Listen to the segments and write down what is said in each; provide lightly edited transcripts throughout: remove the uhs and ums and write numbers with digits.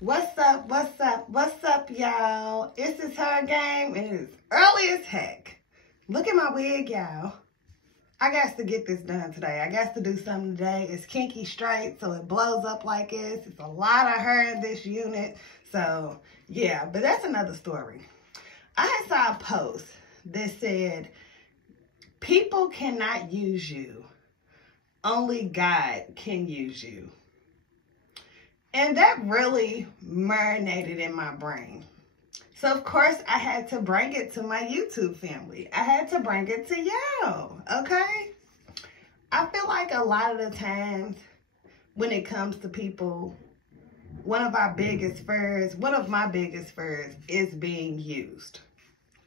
What's up, y'all? It's this her game, and it's early as heck. Look at my wig, y'all. I got to get this done today. I got to do something today. It's kinky straight, so it blows up like this. It's a lot of hair in this unit. So, yeah, but that's another story. I saw a post that said, people cannot use you. Only God can use you. And that really marinated in my brain. So, of course, I had to bring it to my YouTube family. I had to bring it to y'all, okay? I feel like a lot of the times when it comes to people, one of my biggest fears is being used,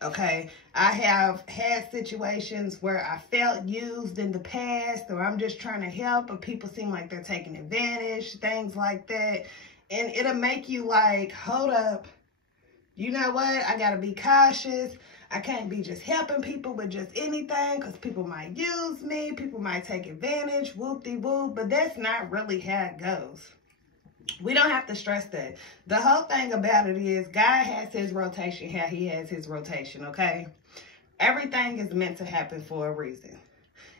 okay? I have had situations where I felt used in the past, or I'm just trying to help, or people seem like they're taking advantage, things like that. And it'll make you like, hold up, you know what? I gotta be cautious. I can't be just helping people with just anything, because people might use me, people might take advantage, whoop-de-whoop, but that's not really how it goes. We don't have to stress that. The whole thing about it is God has his rotation how he has his rotation, okay? Everything is meant to happen for a reason.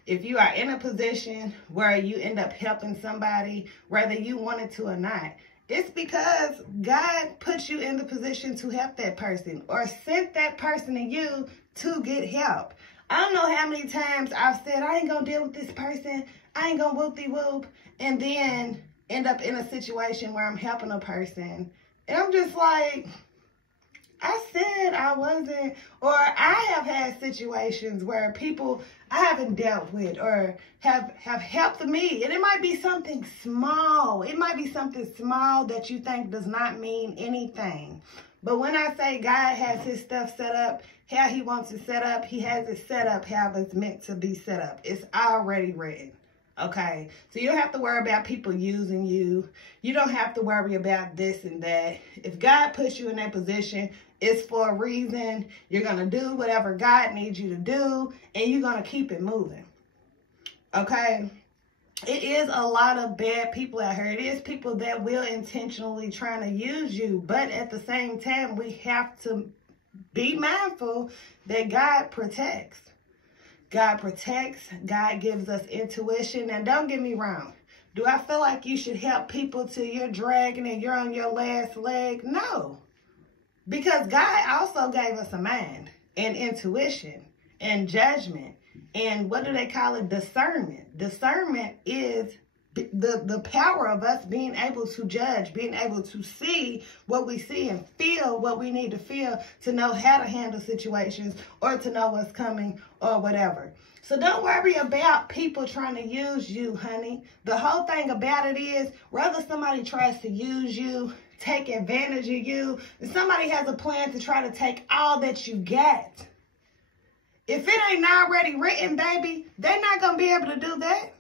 If you are in a position where you end up helping somebody, whether you wanted to or not, it's because God put you in the position to help that person or sent that person to you to get help. I don't know how many times I've said, I ain't going to deal with this person. I ain't going to whoop-de-whoop. And then end up in a situation where I'm helping a person. And I'm just like, I said I wasn't. Or I have had situations where people I haven't dealt with or have helped me. And it might be something small. It might be something small that you think does not mean anything. But when I say God has his stuff set up how he wants it set up, he has it set up how it's meant to be set up. It's already written. Okay, so you don't have to worry about people using you. You don't have to worry about this and that. If God puts you in that position, it's for a reason. You're going to do whatever God needs you to do, and you're going to keep it moving. Okay, it is a lot of bad people out here. It is people that will intentionally trying to use you, but at the same time, we have to be mindful that God protects. God protects. God gives us intuition. Now, don't get me wrong. Do I feel like you should help people till you're dragging and you're on your last leg? No. Because God also gave us a mind and intuition and judgment. And what do they call it? Discernment. Discernment is the power of us being able to judge, being able to see what we see and feel what we need to feel to know how to handle situations or to know what's coming or whatever. So don't worry about people trying to use you, honey. The whole thing about it is whether somebody tries to use you, take advantage of you, if somebody has a plan to try to take all that you got, if it ain't already written, baby, they're not going to be able to do that.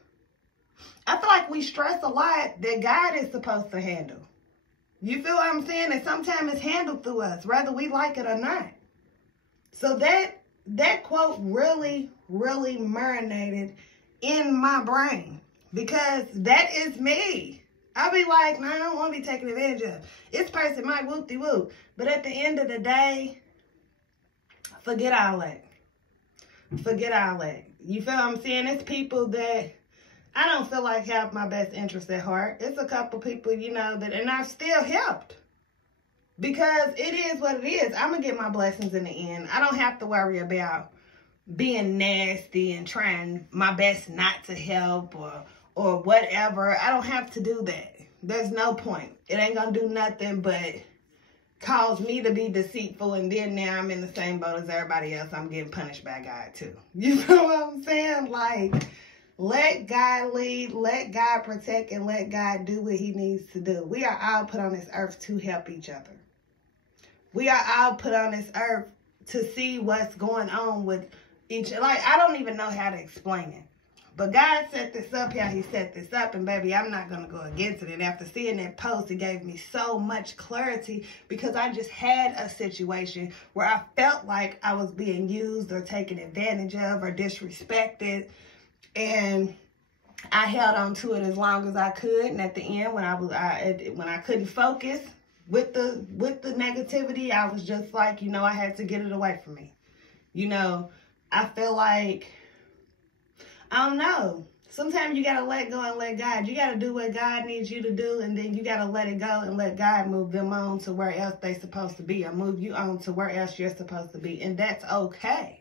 I feel like we stress a lot that God is supposed to handle. You feel what I'm saying? And sometimes it's handled through us, whether we like it or not. So that quote really, really marinated in my brain because that is me. I'll be like, no, I don't want to be taken advantage of. This person might whoop-de-whoop. But at the end of the day, forget all that. Forget all that. You feel what I'm saying? It's people that I don't feel like have my best interests at heart. It's a couple people, you know, and I've still helped. Because it is what it is. I'm going to get my blessings in the end. I don't have to worry about being nasty and trying my best not to help or whatever. I don't have to do that. There's no point. It ain't going to do nothing but cause me to be deceitful, and then now I'm in the same boat as everybody else. I'm getting punished by God too. You know what I'm saying? Like, let God lead, let God protect, and let God do what he needs to do. We are all put on this earth to help each other. We are all put on this earth to see what's going on with each other. Like, I don't even know how to explain it. But God set this up how he set this up. And baby, I'm not going to go against it. And after seeing that post, it gave me so much clarity because I just had a situation where I felt like I was being used or taken advantage of or disrespected. And I held on to it as long as I could. And at the end, when I couldn't focus, with the negativity, I was just like, you know, I had to get it away from me. You know, I feel like, I don't know. Sometimes you got to let go and let God. You got to do what God needs you to do, and then you got to let it go and let God move them on to where else they're supposed to be, or move you on to where else you're supposed to be. And that's okay.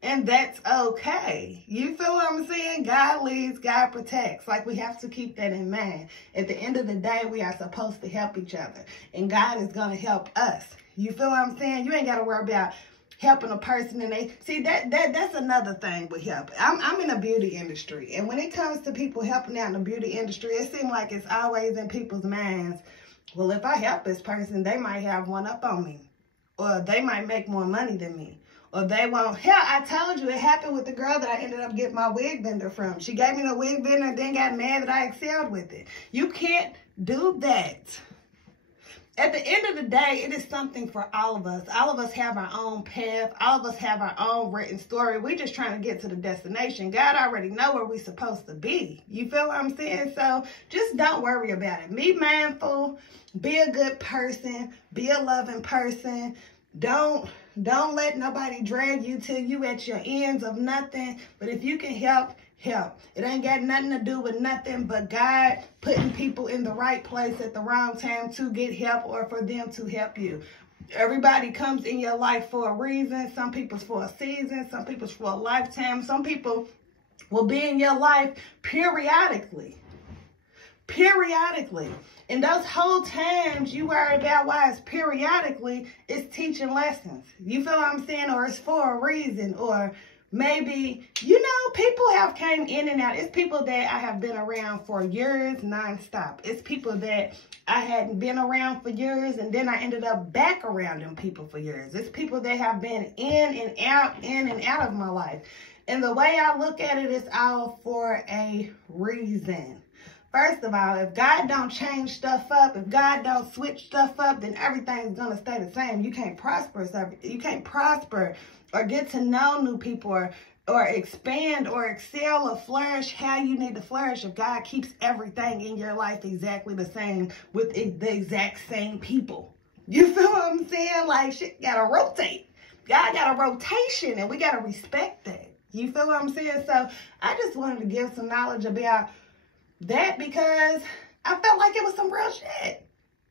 And that's okay. You feel what I'm saying? God leads, God protects. Like, we have to keep that in mind. At the end of the day, we are supposed to help each other. And God is going to help us. You feel what I'm saying? You ain't got to worry about helping a person, and they see that's another thing with help. I'm in the beauty industry, and when it comes to people helping out in the beauty industry, it seems like it's always in people's minds, well, if I help this person, they might have one up on me, or they might make more money than me, or they won't. Hell, I told you it happened with the girl that I ended up getting my wig vendor from. She gave me the wig vendor and then got mad that I excelled with it. You can't do that. At the end of the day, it is something for all of us. All of us have our own path. All of us have our own written story. We're just trying to get to the destination. God already know where we're supposed to be. You feel what I'm saying? So just don't worry about it. Be mindful. Be a good person. Be a loving person. Don't let nobody drag you till you at your ends of nothing. But if you can help, help. It ain't got nothing to do with nothing but God putting people in the right place at the wrong time to get help, or for them to help you. Everybody comes in your life for a reason. Some people's for a season. Some people's for a lifetime. Some people will be in your life periodically. And those whole times you worry about why it's periodically, it's teaching lessons. You feel what I'm saying? Or it's for a reason, or maybe, you know, people have came in and out. It's people that I have been around for years nonstop. It's people that I hadn't been around for years, and then I ended up back around them people for years. It's people that have been in and out of my life. And the way I look at it is all for a reason. First of all, if God don't change stuff up, if God don't switch stuff up, then everything's going to stay the same. You can't prosper. You can't prosper or get to know new people, or expand or excel or flourish how you need to flourish if God keeps everything in your life exactly the same with the exact same people. You feel what I'm saying? Like, shit got to rotate. God got a rotation, and we got to respect that. You feel what I'm saying? So I just wanted to give some knowledge about that, because I felt like it was some real shit.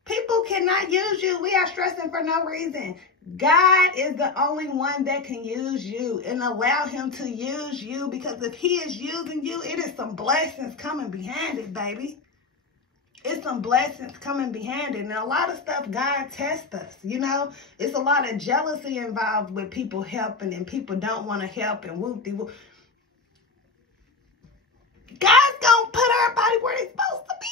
People cannot use you. We are stressing for no reason. God is the only one that can use you, and allow him to use you, because if he is using you, it is some blessings coming behind it, baby. It's some blessings coming behind it. And a lot of stuff God tests us, you know. It's a lot of jealousy involved with people helping, and people don't want to help, and whoop-de-whoop. God's gonna put everybody where they're supposed to be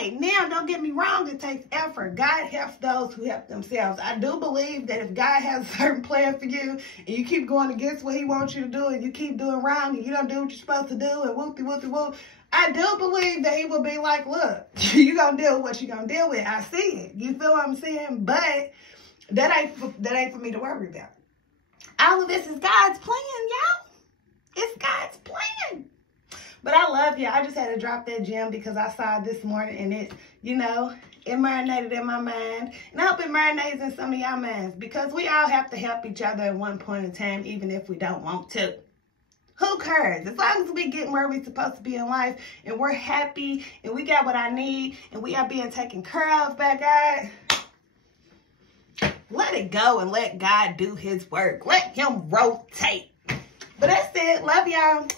anyway. Now, don't get me wrong, it takes effort. God helps those who help themselves. I do believe that if God has a certain plan for you, and you keep going against what he wants you to do, and you keep doing wrong, and you don't do what you're supposed to do, and whoop-de-whoop-de-whoop, I do believe that he will be like, look, you're gonna deal with what you're gonna deal with. I see it. You feel what I'm saying? But that ain't for me to worry about. All of this is God's plan, y'all. It's God's plan. But I love you. I just had to drop that gem because I saw it this morning, and it, you know, it marinated in my mind. And I hope it marinates in some of y'all minds, because we all have to help each other at one point in time, even if we don't want to. Who cares? As long as we get where we're supposed to be in life, and we're happy, and we got what I need, and we are being taken care of by God, let it go and let God do his work. Let him rotate. But that's it. Love y'all.